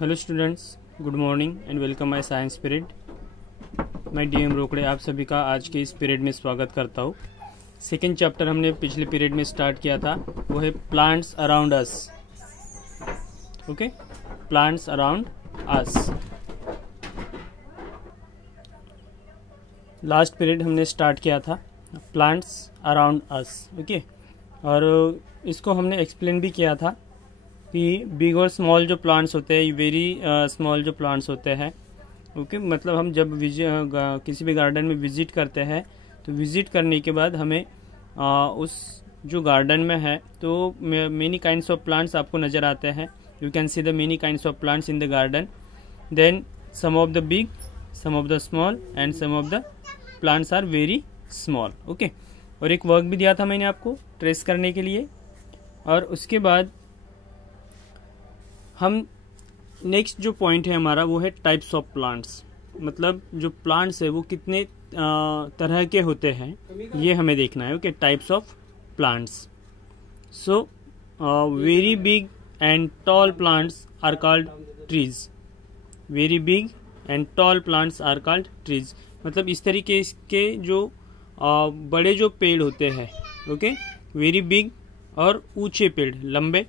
Hello students, good morning and welcome my science period. मैं DM रोकड़े आप सभी का आज के इस पीरियड में स्वागत करता हूँ। सेकेंड चैप्टर हमने पिछले पीरियड में स्टार्ट किया था, वो है plants around us. Okay, plants around us. Last period हमने स्टार्ट किया था प्लांट्स अराउंड अस। ओके, और इसको हमने एक्सप्लेन भी किया था कि बिग और स्मॉल जो प्लांट्स होते हैं, वेरी स्मॉल जो प्लांट्स होते हैं, ओके, मतलब हम जब किसी भी गार्डन में विजिट करते हैं तो विजिट करने के बाद हमें उस जो गार्डन में है तो मेनी काइंड्स ऑफ प्लांट्स आपको नज़र आते हैं। You can see the many kinds of plants in the garden, then some of the big, some of the small and some of the plants are very small. Okay, और एक work भी दिया था मैंने आपको ट्रेस करने के लिए। और उसके बाद हम नेक्स्ट जो पॉइंट है हमारा वो है टाइप्स ऑफ प्लांट्स, मतलब जो प्लांट्स है वो कितने तरह के होते हैं ये हमें देखना है। Okay, types of plants. So very big and tall plants are called trees. Very big and tall plants are called trees, मतलब इस तरीके के जो बड़े जो पेड़ होते हैं, ओके, वेरी बिग और ऊंचे पेड़, लंबे,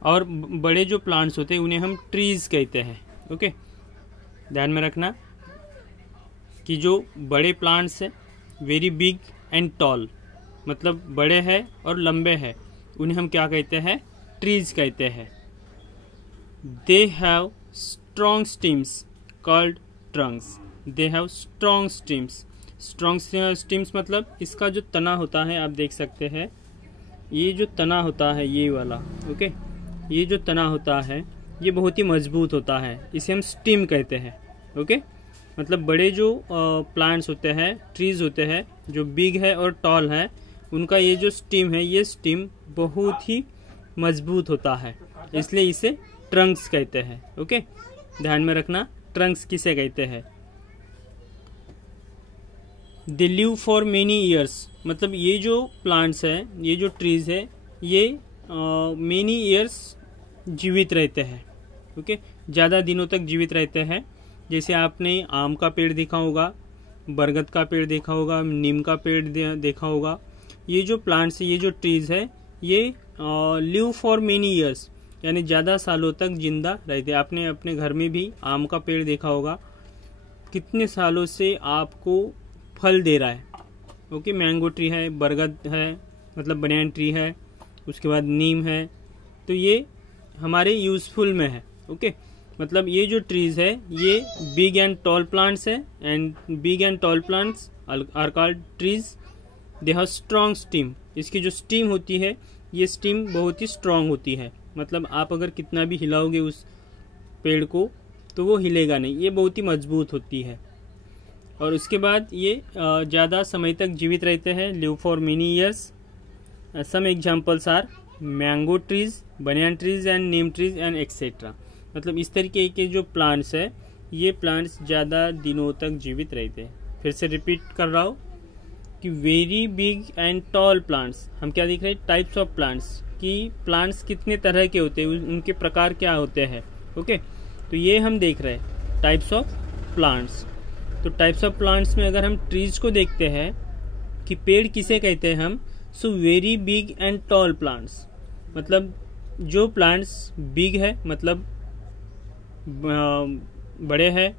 और बड़े जो प्लांट्स होते हैं उन्हें हम ट्रीज कहते हैं। ओके, ध्यान में रखना कि जो बड़े प्लांट्स हैं, वेरी बिग एंड टॉल, मतलब बड़े हैं और लंबे हैं, उन्हें हम क्या कहते हैं? ट्रीज कहते हैं। दे have strong stems called Trunks. They have strong stems. Strong stems मतलब इसका जो तना होता है, आप देख सकते हैं, ये जो तना होता है ये वाला, ओके, ये जो तना होता है ये बहुत ही मजबूत होता है, इसे हम स्टीम कहते हैं। ओके, मतलब बड़े जो प्लांट्स होते हैं, ट्रीज होते हैं, जो बिग है और टॉल है, उनका ये जो स्टीम है, ये स्टीम बहुत ही मजबूत होता है, इसलिए इसे ट्रंक्स कहते हैं। ओके, ध्यान में रखना ट्रंक्स किसे कहते हैं। They live for many years, मतलब ये जो प्लांट्स है, ये जो ट्रीज है, ये मेनी ईयर्स जीवित रहते हैं। ओके, ज़्यादा दिनों तक जीवित रहते हैं। जैसे आपने आम का पेड़ देखा होगा, बरगद का पेड़ देखा होगा, नीम का पेड़ देखा होगा। ये जो प्लांट्स है, ये जो ट्रीज है, ये लिव फॉर मेनी ईयर्स, यानी ज़्यादा सालों तक जिंदा रहते हैं। आपने अपने घर में भी आम का पेड़ देखा होगा, कितने सालों से आपको फल दे रहा है। ओके, मैंगो ट्री है, बरगद है, मतलब बनैन ट्री है, उसके बाद नीम है, तो ये हमारे यूजफुल में है। ओके, मतलब ये जो ट्रीज है ये बिग एंड टॉल प्लांट्स है, and big and tall plants are called trees. They have strong stem. इसकी जो स्टीम होती है, ये स्टीम बहुत ही स्ट्रॉन्ग होती है, मतलब आप अगर कितना भी हिलाओगे उस पेड़ को तो वो हिलेगा नहीं, ये बहुत ही मजबूत होती है। और उसके बाद ये ज़्यादा समय तक जीवित रहते हैं, live for many years. Some examples are mango trees, banyan trees and neem trees and etcetera. मतलब इस तरीके के जो प्लांट्स है, ये प्लांट्स ज़्यादा दिनों तक जीवित रहते हैं। फिर से रिपीट कर रहा हूँ कि very big and tall plants, हम क्या देख रहे हैं? टाइप्स ऑफ प्लांट्स, कि प्लांट्स कितने तरह के होते हैं, उनके प्रकार क्या होते हैं। ओके, तो ये हम देख रहे हैं टाइप्स ऑफ प्लांट्स। तो टाइप्स ऑफ प्लांट्स में अगर हम ट्रीज को देखते हैं कि पेड़ किसे कहते हैं हम, सो very big and tall plants, मतलब जो प्लांट्स बिग है, मतलब बड़े हैं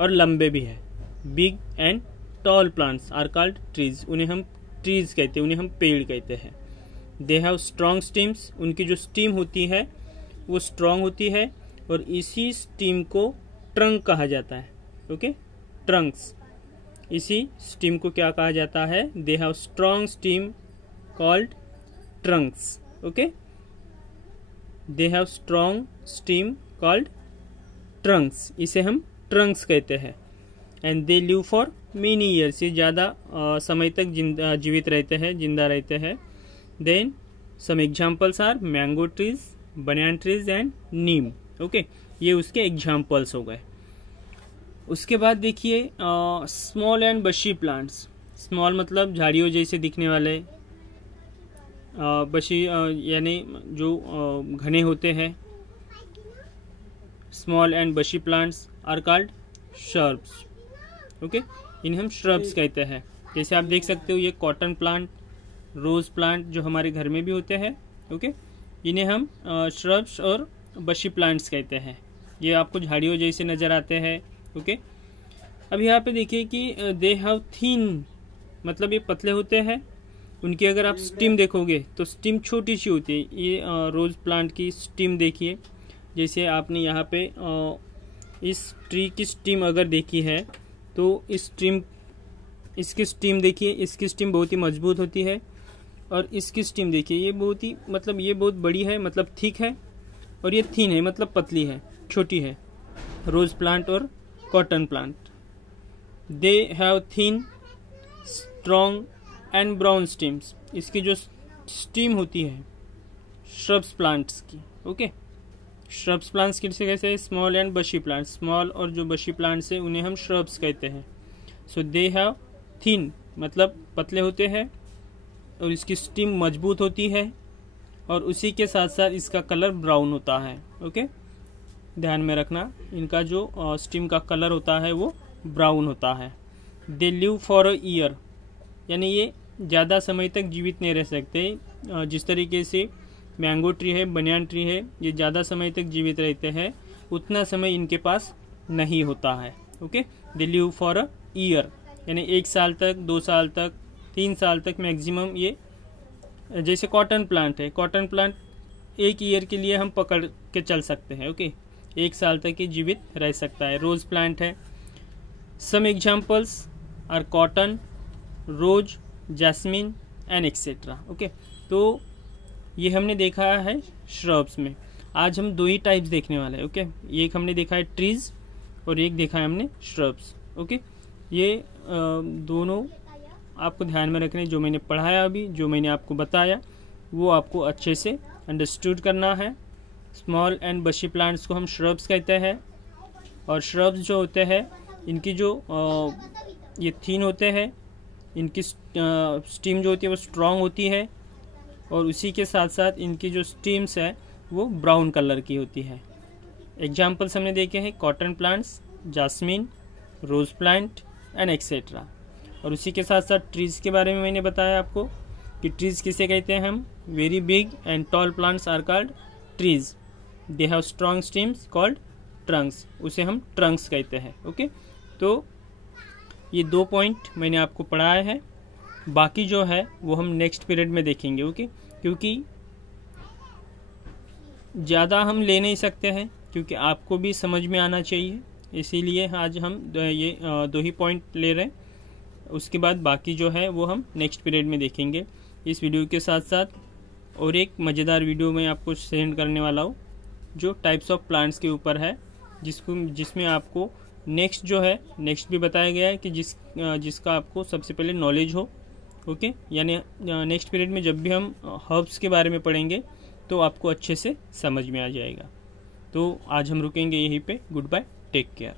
और लंबे भी है। Big and tall plants are called trees, उन्हें हम ट्रीज कहते हैं, उन्हें हम पेड़ कहते हैं। दे हैव स्ट्रॉन्ग स्टीम्स, उनकी जो स्टीम होती है वो स्ट्रॉन्ग होती है, और इसी स्टीम को ट्रंक कहा जाता है। ओके, ट्रंक्स, इसी स्टीम को क्या कहा जाता है? दे have strong steam called Trunks. Okay, they have strong steam called Trunks, इसे हम ट्रंक्स कहते हैं। And they live for many years, ये ज़्यादा समय तक जीवित रहते हैं, जिंदा रहते हैं। Then some examples are mango trees, banyan trees and neem. Okay, ये उसके एग्जाम्पल्स हो गए। उसके बाद देखिए small and bushy plants. Small मतलब झाड़ियों जैसे दिखने वाले, बशी यानी जो घने होते हैं, small and bushy plants are called shrubs. Okay, इन्हें हम श्रब्स कहते हैं। जैसे आप देख सकते हो ये कॉटन प्लांट, रोज प्लांट जो हमारे घर में भी होते हैं। ओके, इन्हें हम श्रब्स और बशी प्लांट्स कहते हैं। ये आपको झाड़ियों जैसे नज़र आते हैं। ओके, अब यहाँ पे देखिए कि दे हैव थिन, मतलब ये पतले होते हैं। उनकी अगर आप स्टीम देखोगे तो स्टीम छोटी सी होती है। ये रोज प्लांट की स्टीम देखिए, जैसे आपने यहाँ पे इस ट्री की स्टीम अगर देखी है तो इसकी स्टीम देखिए, इसकी स्टीम बहुत ही मजबूत होती है। और इसकी स्टीम देखिए, ये बहुत ही मतलब ये बहुत बड़ी है, मतलब थिक है, और ये थिन है, मतलब पतली है, छोटी है। रोज प्लांट और cotton plant, they have thin strong and brown stems. इसकी जो स्टीम होती है श्रब्स प्लांट्स की। ओके, श्रब्स प्लांट्स किसे कहते हैं? Small and bushy plants. Small और जो बशी प्लांट्स है उन्हें हम श्रब्स कहते हैं। सो दे हैव थिन, मतलब पतले होते हैं, और इसकी स्टीम मजबूत होती है, और उसी के साथ साथ इसका कलर ब्राउन होता है। ओके, ध्यान में रखना, इनका जो स्टीम का कलर होता है वो ब्राउन होता है। They live for a year, यानी ये ज़्यादा समय तक जीवित नहीं रह सकते। जिस तरीके से मैंगो ट्री है, बनियान ट्री है, ये ज़्यादा समय तक जीवित रहते हैं, उतना समय इनके पास नहीं होता है। Okay, they live for a year, यानी 1 साल तक, 2 साल तक, 3 साल तक मैक्सिमम ये। जैसे कॉटन प्लांट है, कॉटन प्लांट 1 ईयर के लिए हम पकड़ के चल सकते हैं। ओके, 1 साल तक ये जीवित रह सकता है। रोज प्लांट है, some examples are cotton, rose, jasmine and etcetera. Okay, तो ये हमने देखा है श्रब्स में। आज हम 2 ही टाइप्स देखने वाले हैं। ओके, एक हमने देखा है ट्रीज और एक देखा है हमने श्रब्स। ओके, ये दोनों आपको ध्यान में रखने, जो मैंने पढ़ाया अभी, जो मैंने आपको बताया, वो आपको अच्छे से अंडरस्टूड करना है। स्मॉल एंड बशी प्लांट्स को हम श्रब्स कहते हैं, और श्रब्स जो होते हैं इनकी जो ये थिन होते हैं, इनकी स्टीम जो होती है वो स्ट्रॉन्ग होती है, और उसी के साथ साथ इनकी जो स्टीम्स है वो ब्राउन कलर की होती है। एग्जाम्पल्स हमने देखे हैं cotton plants, jasmine, rose plant and etcetera. और उसी के साथ साथ ट्रीज के बारे में मैंने बताया आपको कि ट्रीज किसे कहते हैं हम? Very big and tall plants are called trees. They have strong stems called trunks, उसे हम ट्रंक्स कहते हैं। ओके, तो ये 2 पॉइंट मैंने आपको पढ़ाया है। बाकी जो है वो हम नेक्स्ट पीरियड में देखेंगे। ओके, क्योंकि ज़्यादा हम ले नहीं सकते हैं, क्योंकि आपको भी समझ में आना चाहिए, इसीलिए आज हम ये 2 ही पॉइंट ले रहे हैं। उसके बाद बाकी जो है वो हम नेक्स्ट पीरियड में देखेंगे। इस वीडियो के साथ साथ और एक मज़ेदार वीडियो मैं आपको सेंड करने वाला हूँ, जो टाइप्स ऑफ प्लांट्स के ऊपर है, जिसमें आपको नेक्स्ट भी बताया गया है कि जिसका आपको सबसे पहले नॉलेज हो। ओके, यानी नेक्स्ट पीरियड में जब भी हम हर्ब्स के बारे में पढ़ेंगे तो आपको अच्छे से समझ में आ जाएगा। तो आज हम रुकेंगे यहीं पे। Goodbye, take care.